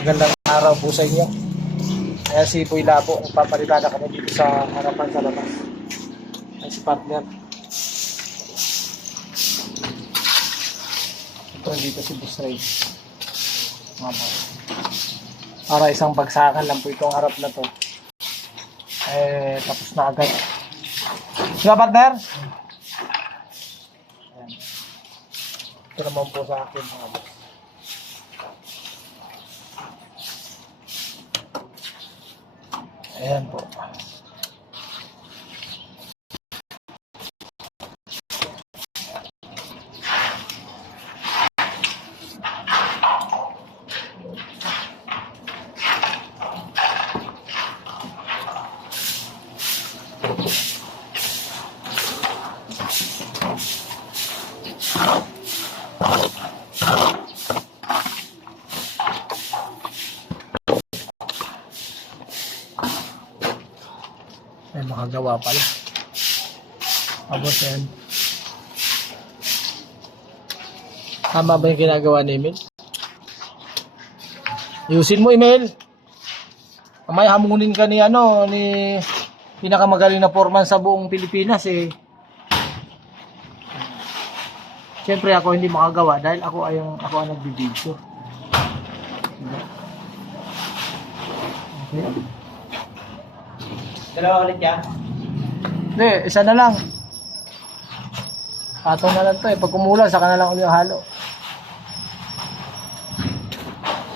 Magandang araw po sa inyo. Ayan si Boy Labo, nagpapalitada kami dito sa harapan sa labas. Ay si partner. Ito dito si Boss Ray. Mga po. Para isang bagsakan lang po itong harap na to. Tapos na agad. Sino partner? Ayan. Ito naman po sa akin mga boss. Ayan po. Ay, makagawa pala. Abos yan. Tama ba yung ginagawa ni Emil? Ayusin mo, Emil. Kamay hamunin ka ni pinakamagaling na foreman sa buong Pilipinas eh. Siyempre ako hindi makagawa dahil ako ang nagbibideo. Okay. Dalawa ulit yan? Hindi, isa na lang. Patong na lang to eh. Pag kumulan, saka na lang ulit halo.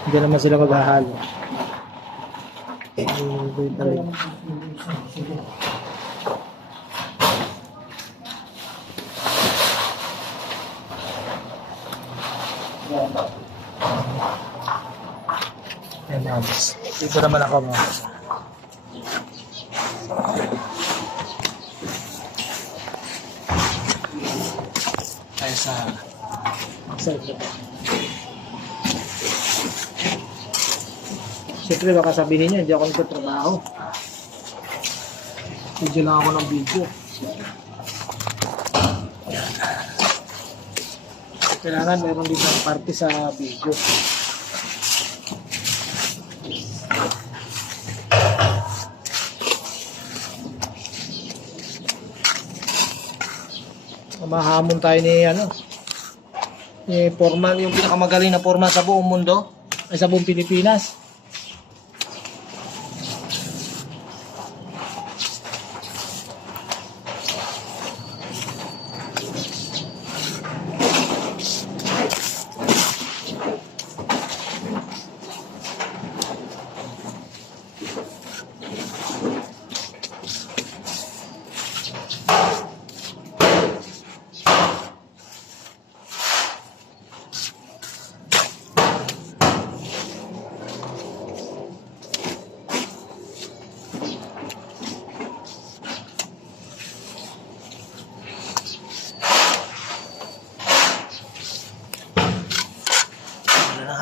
Hindi naman sila maghahalo. Ayan mga boss. Dito naman ako mga boss. Tayo sa siyempre baka sabihin nyo hindi ako nagtatrabaho, video lang ako ng video. Kailangan meron din ng parte sa video. Mahamon tayo ni foreman, yung pinakamagaling na foreman sa buong mundo ay sa buong Pilipinas.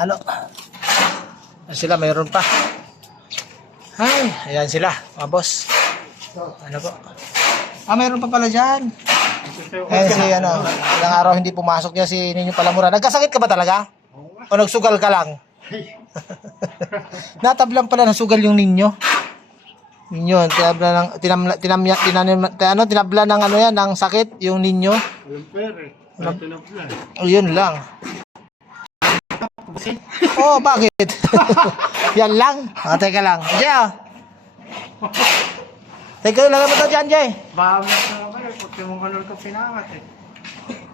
Halo. Ayan sila, mayroon pa. Ay, ayan sila, mga boss. Ano po? Mayroon pa pala dyan. Ayan si ilang araw hindi pumasok niya si Ninyo Palamura. Nagkasakit ka ba talaga? O nagsugal ka lang? Natablan pala ng sugal yung Ninyo. Ninyo, tinabla ng ng sakit yung Ninyo. O yun lang. Oh, bakit? Yan lang. Teka lang. Jay, teka lang mo to dyan, Jay. Bahaw na ito ako eh. Pagka mong kanol ka pinangat eh.